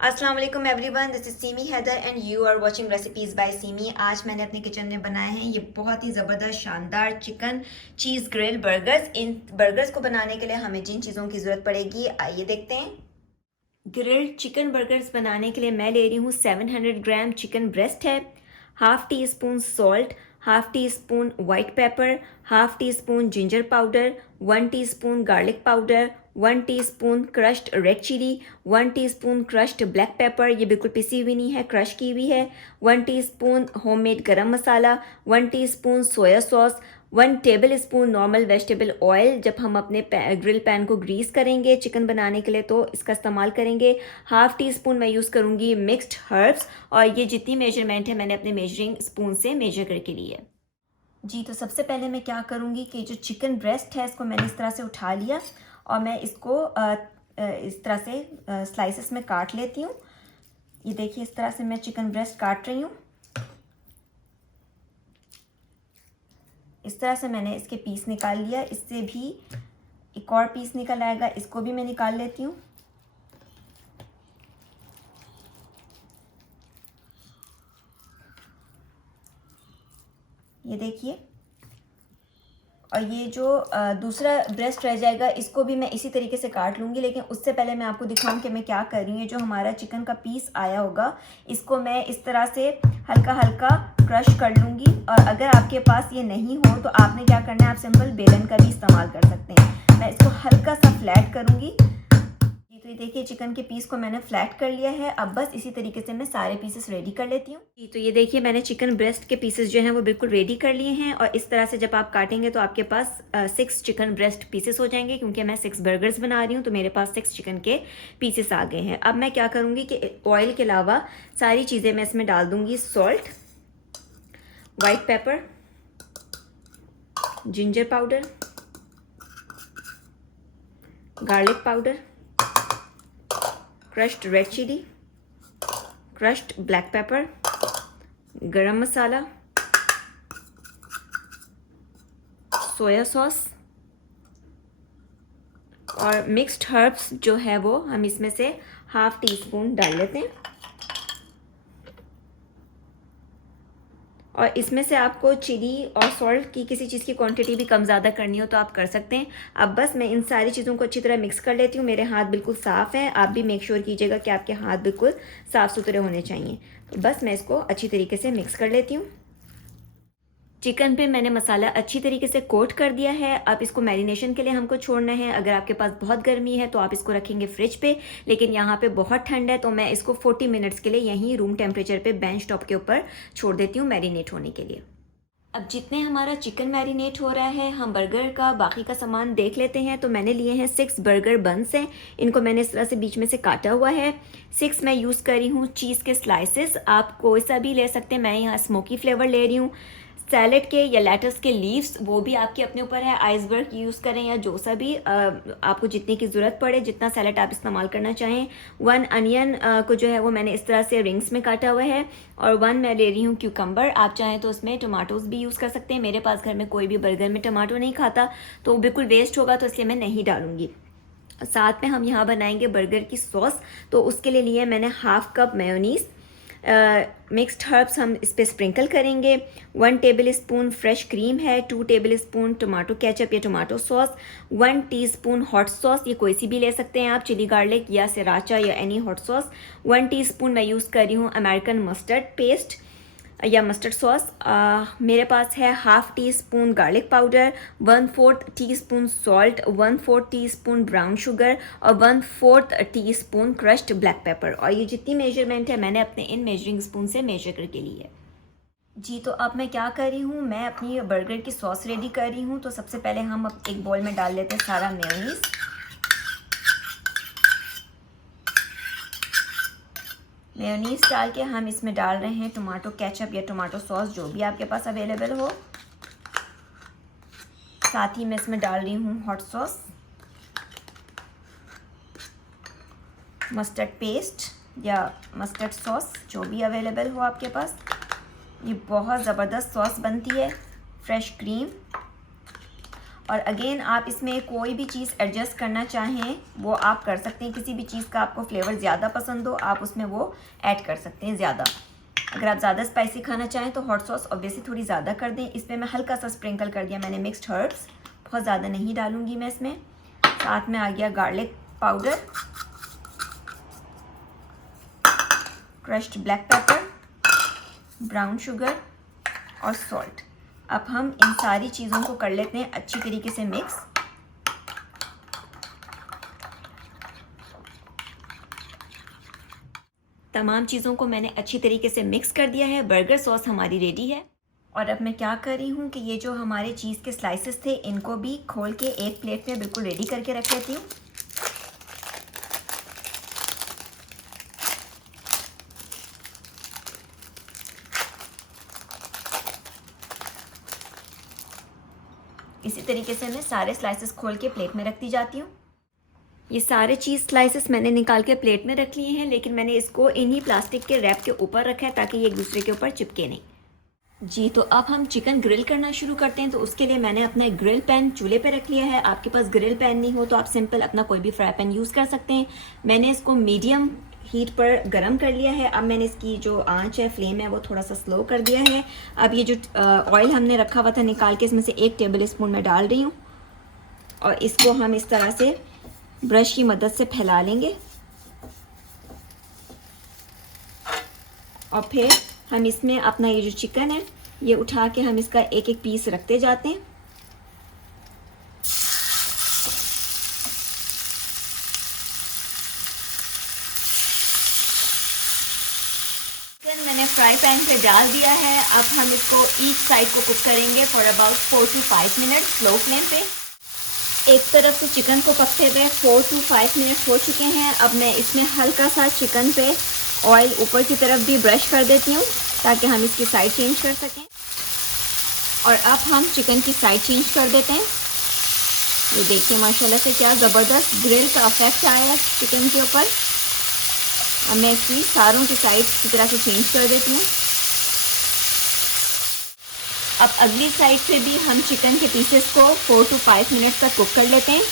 अस्सलाम वालेकुम everyone, this is Seemi Haider and you are watching recipes by Seemi. आज मैंने अपने किचन में बनाए हैं ये बहुत ही ज़बरदस्त शानदार चिकन चीज़ ग्रिल बर्गर्स। इन बर्गर्स को बनाने के लिए हमें जिन चीज़ों की ज़रूरत पड़ेगी आइए देखते हैं। ग्रिल्ड चिकन बर्गर्स बनाने के लिए मैं ले रही हूँ 700 ग्राम चिकन ब्रेस्ट है, half tea spoon salt, half tea spoon white pepper, half tea spoon ginger powder, 1 teaspoon garlic powder, 1 teaspoon crushed red chilli, 1 teaspoon crushed black pepper, ये बिल्कुल पिसी हुई नहीं है, क्रश की हुई है, 1 टीस्पून होममेड गरम मसाला, 1 teaspoon soya sauce, 1 table spoon normal vegetable oil. जब हम अपने ग्रिल पैन को ग्रीस करेंगे चिकन बनाने के लिए तो इसका इस्तेमाल करेंगे। हाफ टी स्पून मैं यूज़ करूँगी मिक्स्ड हर्ब्स, और ये जितनी मेजरमेंट है मैंने अपने मेजरिंग स्पून से मेजर करके ली है। जी, तो सबसे पहले मैं क्या करूँगी कि जो चिकन ब्रेस्ट है इसको मैंने इस तरह से उठा लिया और मैं इसको इस तरह से स्लाइसेस में काट लेती हूँ। ये देखिए इस तरह से मैं चिकन ब्रेस्ट काट रही हूँ। इस तरह से मैंने इसके पीस निकाल लिया। इससे भी एक और पीस निकल आएगा, इसको भी मैं निकाल लेती हूँ। ये देखिए, और ये जो दूसरा ब्रेस्ट रह जाएगा इसको भी मैं इसी तरीके से काट लूँगी, लेकिन उससे पहले मैं आपको दिखाऊं कि मैं क्या कर रही हूँ। ये जो हमारा चिकन का पीस आया होगा इसको मैं इस तरह से हल्का हल्का क्रश कर लूँगी, और अगर आपके पास ये नहीं हो तो आपने क्या करना है, आप सिंपल बेलन का भी इस्तेमाल कर सकते हैं। मैं इसको हल्का सा फ्लैट करूँगी। तो ये देखिए चिकन के पीस को मैंने फ्लैट कर लिया है। अब बस इसी तरीके से मैं सारे पीसेस रेडी कर लेती हूँ। जी, तो ये देखिए मैंने चिकन ब्रेस्ट के पीसेस जो हैं वो बिल्कुल रेडी कर लिए हैं, और इस तरह से जब आप काटेंगे तो आपके पास 6 चिकन ब्रेस्ट पीसेस हो जाएंगे, क्योंकि मैं 6 बर्गर्स बना रही हूँ तो मेरे पास 6 चिकन के पीसेस आ गए हैं। अब मैं क्या करूँगी कि ऑयल के अलावा सारी चीज़ें मैं इसमें डाल दूँगी। Salt, white pepper, ginger powder, garlic powder, crushed red chilli, crushed black pepper, garam masala, soya sauce और मिक्स्ड हर्ब्स जो है वो हम इसमें से हाफ टी स्पून डाल लेते हैं। और इसमें से आपको चिली और सॉल्ट की किसी चीज़ की क्वांटिटी भी कम ज़्यादा करनी हो तो आप कर सकते हैं। अब बस मैं इन सारी चीज़ों को अच्छी तरह मिक्स कर लेती हूँ। मेरे हाथ बिल्कुल साफ़ हैं, आप भी मेक श्योर कीजिएगा कि आपके हाथ बिल्कुल साफ़ सुथरे होने चाहिए। तो बस मैं इसको अच्छी तरीके से मिक्स कर लेती हूँ। चिकन पे मैंने मसाला अच्छी तरीके से कोट कर दिया है। अब इसको मैरिनेशन के लिए हमको छोड़ना है। अगर आपके पास बहुत गर्मी है तो आप इसको रखेंगे फ्रिज पे, लेकिन यहाँ पे बहुत ठंड है तो मैं इसको 40 मिनट्स के लिए यहीं रूम टेम्परेचर पे बेंच टॉप के ऊपर छोड़ देती हूँ मैरिनेट होने के लिए। अब जितने हमारा चिकन मैरिनेट हो रहा है हम बर्गर का बाकी का सामान देख लेते हैं। तो मैंने लिए हैं 6 बर्गर बन्स हैं, इनको मैंने इस तरह से बीच में से काटा हुआ है। 6 मैं यूज़ कर रही हूँ चीज़ के स्लाइसेस, आप कोई सा भी ले सकते हैं। मैं यहाँ स्मोकी फ्लेवर ले रही हूँ। सैलेड के या लेटस के लीव्स वो भी आपके अपने ऊपर है, आइसबर्ग यूज़ करें या जो सा भी आपको जितने की ज़रूरत पड़े, जितना सैलेड आप इस्तेमाल करना चाहें। 1 अनियन को जो है वो मैंने इस तरह से रिंग्स में काटा हुआ है, और 1 मैं ले रही हूँ क्यूकम्बर। आप चाहें तो उसमें टमाटोज़ भी यूज़ कर सकते हैं। मेरे पास घर में कोई भी बर्गर में टमाटो नहीं खाता तो बिल्कुल वेस्ट होगा, तो इसलिए मैं नहीं डालूँगी। साथ में हम यहाँ बनाएंगे बर्गर की सॉस, तो उसके लिए लिए मैंने half cup mayonnaise. Mixed herbs हम इस पर स्प्रिंकल करेंगे। 1 टेबल स्पून फ्रेश क्रीम है, 2 टेबल स्पून टमाटो केचप या tomato sauce, 1 teaspoon hot sauce, ये कोई सी भी ले सकते हैं आप, चिली गार्लिक या सिराचा या एनी हॉट सॉस। 1 टीस्पून मैं यूज़ कर रही हूँ अमेरिकन मस्टर्ड पेस्ट या मस्टर्ड सॉस। मेरे पास है half tea spoon garlic powder, 1/4 teaspoon salt, 1/4 teaspoon brown sugar और 1/4 टीस्पून क्रश्ड ब्लैक पेपर। और ये जितनी मेजरमेंट है मैंने अपने इन मेजरिंग स्पून से मेजर करके ली है। जी, तो अब मैं क्या कर रही हूँ, मैं अपनी बर्गर की सॉस रेडी कर रही हूँ। तो सबसे पहले हम अब एक बोल में डाल लेते हैं सारा मेयोनीज़। मेयोनीज़ डाल के हम इसमें डाल रहे हैं टमाटो केचप या टमाटो सॉस, जो भी आपके पास अवेलेबल हो। साथ ही मैं इसमें डाल रही हूँ हॉट सॉस, मस्टर्ड पेस्ट या मस्टर्ड सॉस, जो भी अवेलेबल हो आपके पास। ये बहुत ज़बरदस्त सॉस बनती है। फ्रेश क्रीम, और अगेन आप इसमें कोई भी चीज़ एडजस्ट करना चाहें वो आप कर सकते हैं। किसी भी चीज़ का आपको फ्लेवर ज़्यादा पसंद हो आप उसमें वो ऐड कर सकते हैं ज़्यादा। अगर आप ज़्यादा स्पाइसी खाना चाहें तो हॉट सॉस ऑब्वियसली थोड़ी ज़्यादा कर दें। इसमें मैं हल्का सा स्प्रिंकल कर दिया मैंने मिक्स्ड हर्ब्स, बहुत ज़्यादा नहीं डालूँगी मैं इसमें। साथ में आ गया garlic powder, crushed black paper, brown sugar और सॉल्ट। अब हम इन सारी चीज़ों को कर लेते हैं अच्छी तरीके से मिक्स। तमाम चीज़ों को मैंने अच्छी तरीके से मिक्स कर दिया है। बर्गर सॉस हमारी रेडी है। और अब मैं क्या कर रही हूँ कि ये जो हमारे चीज़ के स्लाइसेस थे इनको भी खोल के एक प्लेट में बिल्कुल रेडी करके रख लेती हूँ। इसी तरीके से मैं सारे स्लाइसेस खोल के प्लेट में रखती जाती हूँ। ये सारे चीज़ स्लाइसेस मैंने निकाल के प्लेट में रख लिए हैं, लेकिन मैंने इसको इन्हीं प्लास्टिक के रैप के ऊपर रखा है ताकि ये एक दूसरे के ऊपर चिपके नहीं। जी, तो अब हम चिकन ग्रिल करना शुरू करते हैं। तो उसके लिए मैंने अपना एक ग्रिल पैन चूल्हे पे रख लिया है। आपके पास ग्रिल पैन नहीं हो तो आप सिंपल अपना कोई भी फ्राई पैन यूज़ कर सकते हैं। मैंने इसको मीडियम हीट पर गरम कर लिया है। अब मैंने इसकी जो आंच है, फ्लेम है, वो थोड़ा सा स्लो कर दिया है। अब ये जो ऑयल हमने रखा हुआ था निकाल के इसमें से 1 टेबल स्पून मैं डाल रही हूँ और इसको हम इस तरह से ब्रश की मदद से फैला लेंगे और फिर हम इसमें अपना ये जो चिकन है ये उठा के हम इसका एक एक पीस रखते जाते हैं। चिकन मैंने फ्राई पैन पे डाल दिया है। अब हम इसको ईच साइड को कुक करेंगे for about 4 to 5 minute slow flame पे। एक तरफ से चिकन को पकते हुए 4 to 5 मिनट हो चुके हैं। अब मैं इसमें हल्का सा चिकन पे ऑयल ऊपर की तरफ भी ब्रश कर देती हूँ ताकि हम इसकी साइड चेंज कर सकें। और अब हम चिकन की साइड चेंज कर देते हैं। ये देखिए माशाल्लाह से क्या ज़बरदस्त ग्रिल का इफेक्ट आया है चिकन के ऊपर। अब मैं इसकी सारों की साइड की तरह से चेंज कर देती हूँ। अब अगली साइड से भी हम चिकन के पीसेस को 4 to 5 मिनट तक कुक कर लेते हैं।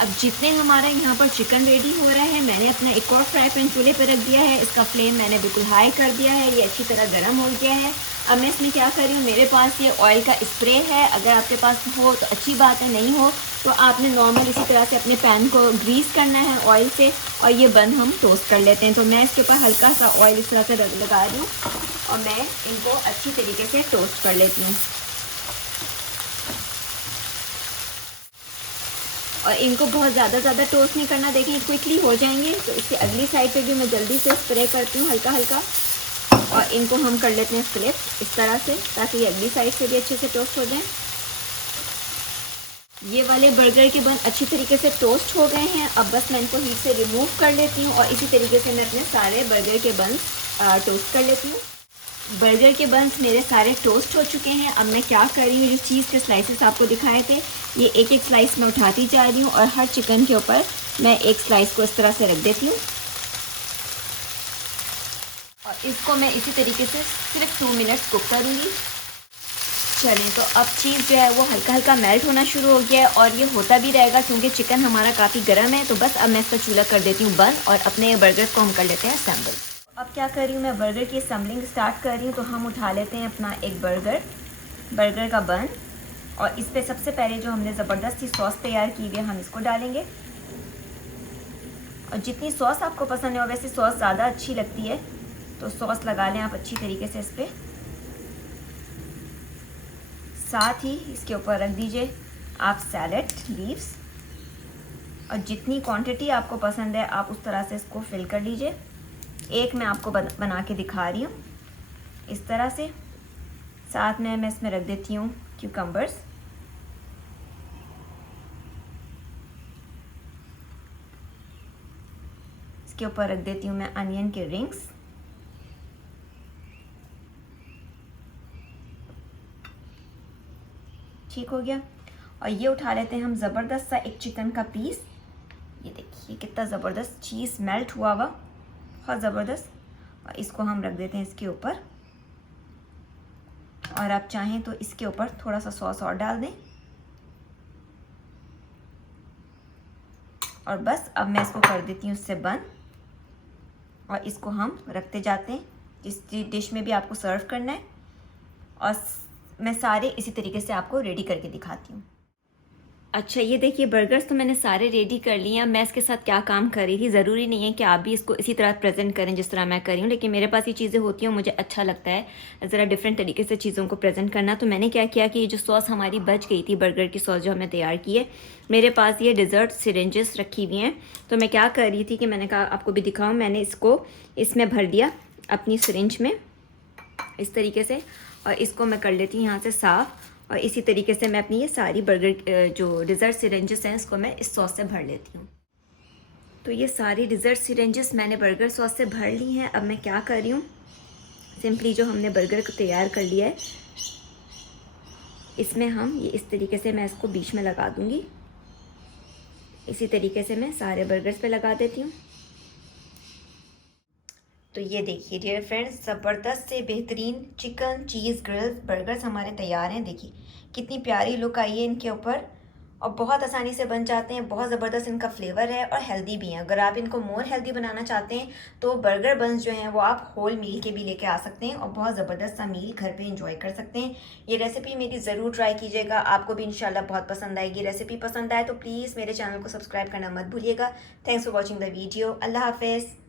अब जितने हमारा यहाँ पर चिकन रेडी हो रहा है मैंने अपना एक और फ्राई पैन चूल्हे पर रख दिया है। इसका फ्लेम मैंने बिल्कुल हाई कर दिया है। ये अच्छी तरह गर्म हो गया है। अब मैं इसमें क्या कर रही हूँ, मेरे पास ये ऑयल का स्प्रे है। अगर आपके पास हो तो अच्छी बात है, नहीं हो तो आपने नॉर्मल इसी तरह से अपने पैन को ग्रीस करना है ऑयल से और ये बन हम टोस्ट कर लेते हैं। तो मैं इसके ऊपर हल्का सा ऑयल इस तरह से लगा रही हूँ और मैं इनको अच्छी तरीके से टोस्ट कर लेती हूँ। और इनको बहुत ज़्यादा टोस्ट नहीं करना, देखिए क्विकली हो जाएंगे। तो इसके अगली साइड पे भी मैं जल्दी से स्प्रे करती हूँ हल्का हल्का और इनको हम कर लेते हैं फ्लिप इस तरह से ताकि ये अगली साइड से भी अच्छे से टोस्ट हो जाएं। ये वाले बर्गर के बन अच्छी तरीके से टोस्ट हो गए हैं। अब बस मैं इनको हीट से रिमूव कर लेती हूँ और इसी तरीके से मैं अपने सारे बर्गर के बन टोस्ट कर लेती हूँ। बर्गर के बंस मेरे सारे टोस्ट हो चुके हैं। अब मैं क्या कर रही हूँ, जो चीज़ के स्लाइसेस आपको दिखाए थे ये एक एक स्लाइस मैं उठाती जा रही हूँ और हर चिकन के ऊपर मैं एक स्लाइस को इस तरह से रख देती हूँ और इसको मैं इसी तरीके से सिर्फ 2 मिनट्स कुक करूँगी। चलिए, तो अब चीज़ जो है वो हल्का हल्का मेल्ट होना शुरू हो गया है और ये होता भी रहेगा क्योंकि चिकन हमारा काफ़ी गर्म है। तो बस अब मैं इसका चूल्हा कर देती हूँ बंद और अपने बर्गर को हम कर लेते हैं असेंबल। अब क्या कर रही हूँ, मैं बर्गर की असम्बलिंग स्टार्ट कर रही हूँ। तो हम उठा लेते हैं अपना एक बर्गर का बन और इस पर सबसे पहले जो हमने ज़बरदस्ती सॉस तैयार की हुई है हम इसको डालेंगे। और जितनी सॉस आपको पसंद है और वैसे सॉस ज़्यादा अच्छी लगती है तो सॉस लगा लें आप अच्छी तरीके से इस पर। साथ ही इसके ऊपर रख दीजिए आप सैलेड लीव्स और जितनी क्वांटिटी आपको पसंद है आप उस तरह से इसको फिल कर लीजिए। एक मैं आपको बना के दिखा रही हूँ इस तरह से। साथ में मैं इसमें रख देती हूँ क्यूकम्बर्स। इसके ऊपर रख देती हूँ मैं अनियन के रिंग्स। ठीक हो गया। और ये उठा लेते हैं हम ज़बरदस्त सा एक चिकन का पीस। ये देखिए कितना ज़बरदस्त चीज़ मेल्ट हुआ हुआ, बहुत ज़बरदस्त। और इसको हम रख देते हैं इसके ऊपर और आप चाहें तो इसके ऊपर थोड़ा सा सॉस और डाल दें। और बस अब मैं इसको कर देती हूँ इससे बंद, और इसको हम रखते जाते हैं जिस डिश में भी आपको सर्व करना है। और मैं सारे इसी तरीके से आपको रेडी करके दिखाती हूँ। अच्छा, ये देखिए बर्गर्स तो मैंने सारे रेडी कर लिए हैं। मैं इसके साथ क्या काम कर रही थी, ज़रूरी नहीं है कि आप भी इसको इसी तरह प्रेजेंट करें जिस तरह मैं कर रही हूँ, लेकिन मेरे पास ये चीज़ें होती हैं, मुझे अच्छा लगता है ज़रा डिफरेंट तरीके से चीज़ों को प्रेजेंट करना। तो मैंने क्या किया कि ये जो सॉस हमारी बच गई थी, बर्गर की सॉस जो हमने तैयार की है, मेरे पास ये डिज़र्ट सिरेंजेस रखी हुई हैं। तो मैं क्या कर रही थी कि मैंने कहा आपको भी दिखाऊँ, मैंने इसको इसमें भर दिया अपनी सिरिंज में इस तरीके से, और इसको मैं कर लेती हूँ यहाँ से साफ़। और इसी तरीके से मैं अपनी ये सारी बर्गर जो डिज़र्ट सिरेंजेस हैं इसको मैं इस सॉस से भर लेती हूँ। तो ये सारी डिज़र्ट सिरेंजेस मैंने बर्गर सॉस से भर ली हैं। अब मैं क्या कर रही हूँ, सिंपली जो हमने बर्गर को तैयार कर लिया है इसमें हम ये इस तरीके से मैं इसको बीच में लगा दूँगी। इसी तरीके से मैं सारे बर्गर्स पे लगा देती हूँ। तो ये देखिए डियर फ्रेंड्स, ज़बरदस्त से बेहतरीन चिकन चीज़ ग्रिल्स बर्गर्स हमारे तैयार हैं। देखिए कितनी प्यारी लुक आई है इनके ऊपर, और बहुत आसानी से बन जाते हैं। बहुत ज़बरदस्त इनका फ्लेवर है और हेल्दी भी हैं। अगर आप इनको मोर हेल्दी बनाना चाहते हैं तो बर्गर बन्स जो हैं वो आप होल मील के भी लेके आ सकते हैं और बहुत ज़बरदस्त सा मील घर पे एंजॉय कर सकते हैं। ये रेसिपी मेरी ज़रूर ट्राई कीजिएगा, आपको भी इंशाल्लाह बहुत पसंद आएगी। रेसिपी पसंद आए तो प्लीज़ मेरे चैनल को सब्सक्राइब करना मत भूलिएगा। Thanks for watching the video. अल्लाह हाफिज़।